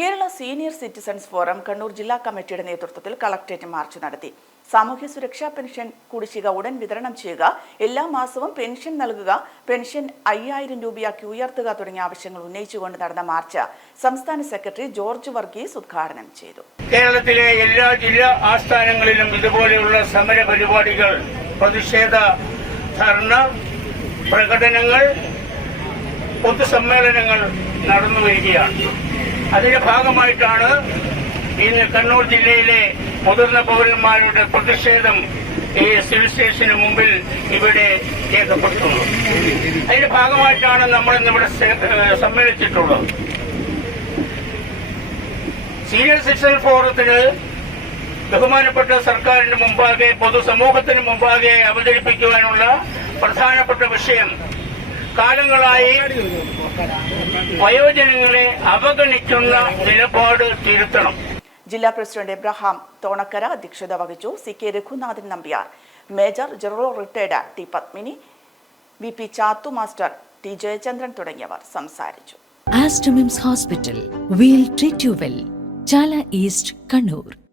Kerala senior citizens forum Kannur ജില്ലാ കമ്മിറ്റിയുടെ നേതൃത്വത്തിൽ കളക്ടറേറ്റ് മാർച്ച് നടത്തി. സാമൂഹ്യ സുരക്ഷാ പെൻഷൻ കുടിശ്ശിക ഉടൻ വിതരണം ചെയ്യുക എല്ലാ മാസവും പെൻഷൻ നൽകുക പെൻഷൻ അയ്യായിരം രൂപയാക്കി ഉയർത്തുക തുടങ്ങിയ ആവശ്യങ്ങൾ ഉന്നയിച്ചുകൊണ്ട് നടന്ന മാർച്ച് സംസ്ഥാന സെക്രട്ടറി ജോർജ് വർഗീസ് ഉദ്ഘാടനം ചെയ്തു. കേരളത്തിലെ എല്ലാ ജില്ലാ ആസ്ഥാനങ്ങളിലും ഇതുപോലെയുള്ള സമര പരിപാടികൾ പ്രതിഷേധ ധർണ പ്രകടനങ്ങൾ പൊതുസമ്മേളനങ്ങൾ നടന്നു വരികയാണ് അതിന്റെ ഭാഗമായിട്ടാണ് ഇന്ന് കണ്ണൂർ ജില്ലയിലെ മുതിർന്ന പൗരന്മാരുടെ പ്രതിഷേധം ഈ സിവിൽ സ്റ്റേഷന് മുമ്പിൽ ഇവിടെ രേഖപ്പെടുത്തുന്നത് അതിന്റെ ഭാഗമായിട്ടാണ് നമ്മൾ ഇന്ന് ഇവിടെ സമ്മേളിച്ചിട്ടുള്ളത്. സീനിയർ സിറ്റിസൺ ഫോറത്തിന് ബഹുമാനപ്പെട്ട സർക്കാരിന് മുമ്പാകെ പൊതുസമൂഹത്തിന് മുമ്പാകെ അവതരിപ്പിക്കുവാനുള്ള പ്രധാനപ്പെട്ട വിഷയം കാലങ്ങളായി വയോജനങ്ങളെ അവഗണിക്കുന്ന നിലപാട് തിരുത്തണം. ജില്ലാ പ്രസിഡന്റ് എബ്രഹാം തോണക്കര അധ്യക്ഷത വഹിച്ചു C K Raghunathan Nambiar major general retired T Padmini V P Chathu master T Jayachandran തുടങ്ങിയവർ സംസാരിച്ചു. Aster MIMS hospital we'll treat you well Chala east Kannur.